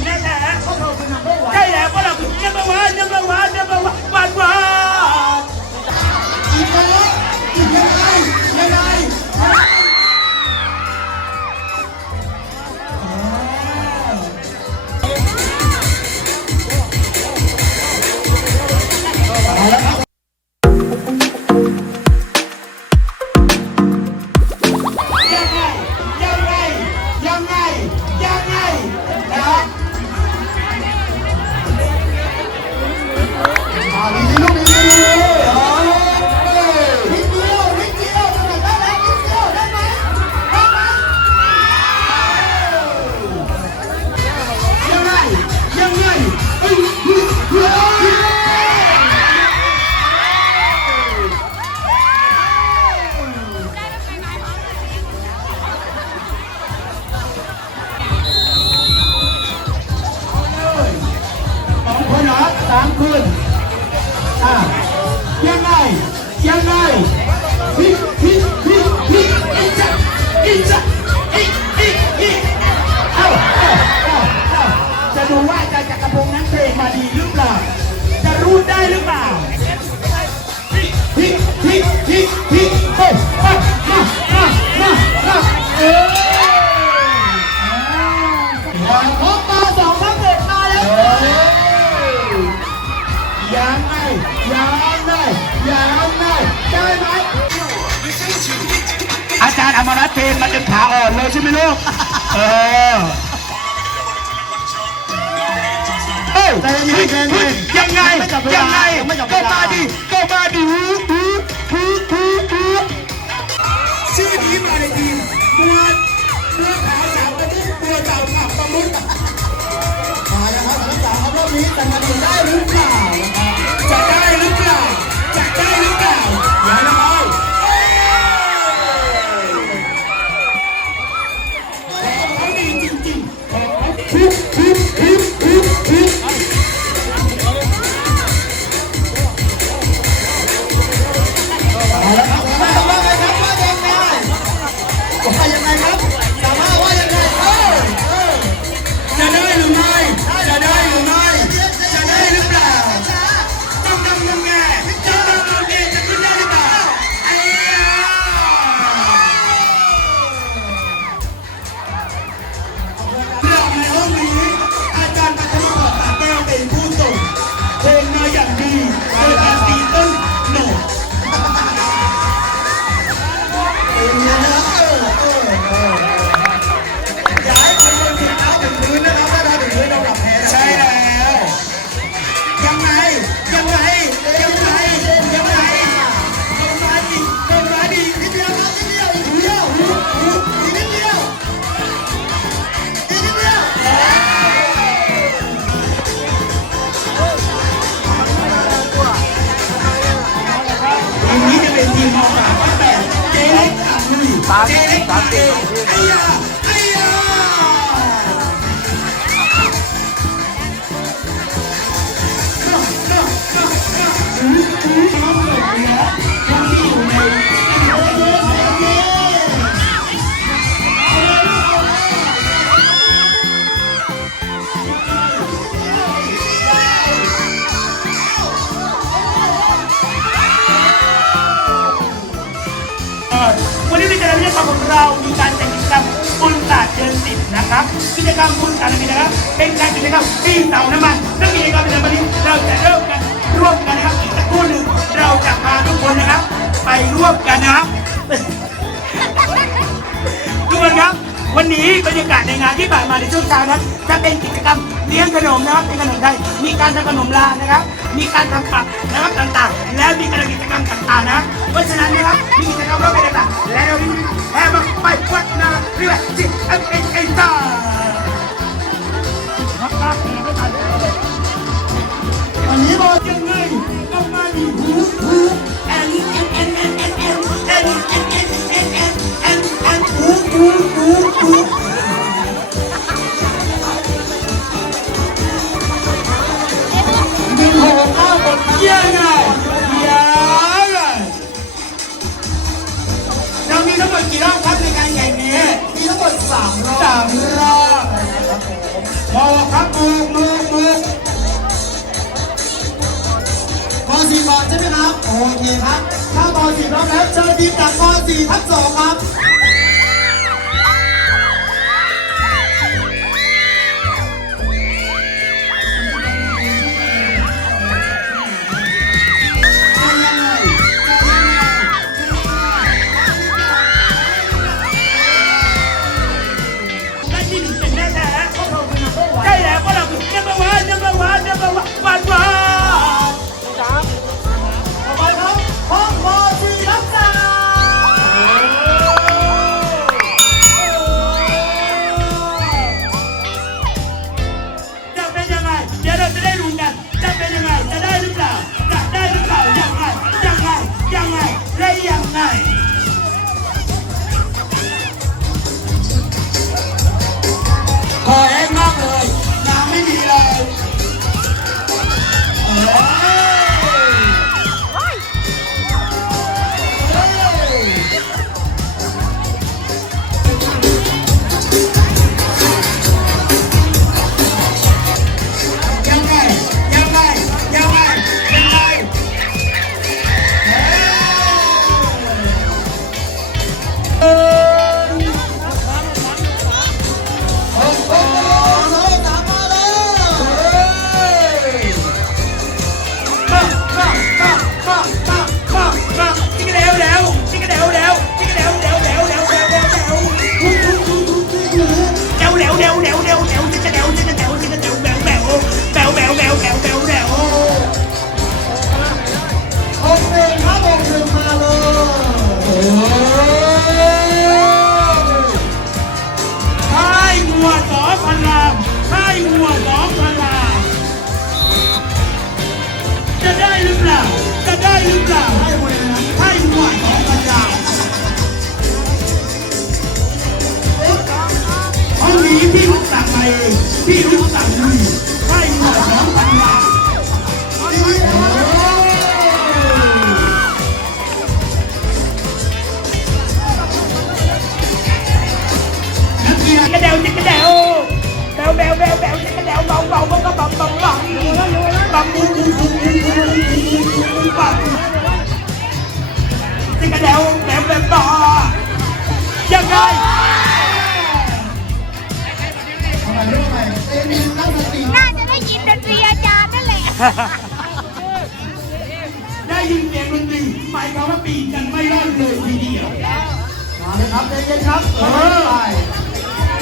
لنا จะรูดได้หรือเปล่าฮิฮิฮิฮิฮิโอ้มามามามามาเอออ่าพบมาสองพันเอ็ดมาแล้วยังไงยังไงยังไงได้ไหมอาจารย์อมรัตน์เพลงมาจนขาอ่อนเลยใช่ไหมลูกเออ อ้ยใจเย็นใจเย็นยังไงยังไงก็มาดิก็มาดิฮูฮูฮูฮูฮูชื่อนี้มาในทีมบัวบัวขาวสาวกระตุ้นบัวเต่าขับประมุนมาแล้วครับสำหรับสาวรอบนี้แต่มันจะได้หรือเปล่าจะได้หรือเปล่าจะได้หรือเปล่าอย่าละเอา มมอสามแต่เจ๊เล็กอะลุยเจ๊เล็กอะเจ๊ไอ้ยาไอ้ยา การรียนของเรามีการจัดกิจกรรมบุญศาสตร์เดือนสิบนะครับกิจกรรมบุญศาสตร์นี้นะครับเป็นการกิจกรรมที่เสาน้ำมันและกิจกรรมในวันนี้เราจะเริ่มกันร่วมกันนะครับอีกสักครู่หนึ่งเราจะพาทุกคนนะครับ ไปร่วมกันนะครับทุกคนครับวันนี้บรรยากาศในงานที่ผ่านมาในช่วงเช้านั้นจะเป็นกิจกรรมเลี้ยงขนมนะครับเป็นขนมไทยมีการทำขนมลานะครับ มีการทำปักนะครับต่างๆ และมีการกิจกรรมต่างๆนะเพราะฉะนั้นนะครับมีกิจกรรมรอบไปต่างๆและเราที่ แอบมาไปวัดนาเรือจิตเอ็นเอ็นเอ็นตาครับครับไม่ทันอันนี้บอลยังไงก็มาดีฮูฮู งสามรอบสามรอบพอครับมือมือมือพอสี่ก่อนใช่ไหมครับ โอเคครับ ถ้าบอสี่รอบแล้วเชิญทีมจากบอสี่ทับสองครับ ได้ยินเสียงดนตรีหมายความว่าปีกกันไม่รอดเลยทีเดียวมาเลยครับเย็นๆครับเออไป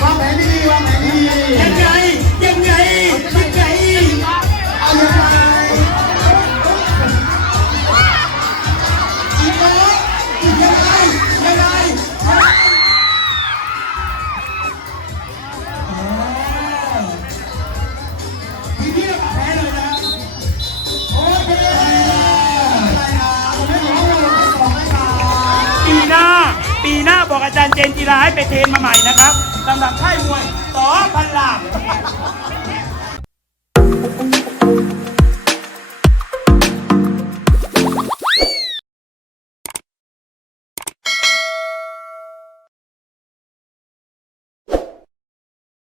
วางแผนดีๆวางแผนดีๆยังไง เทรนมาใหม่นะครับสำหรับท่าน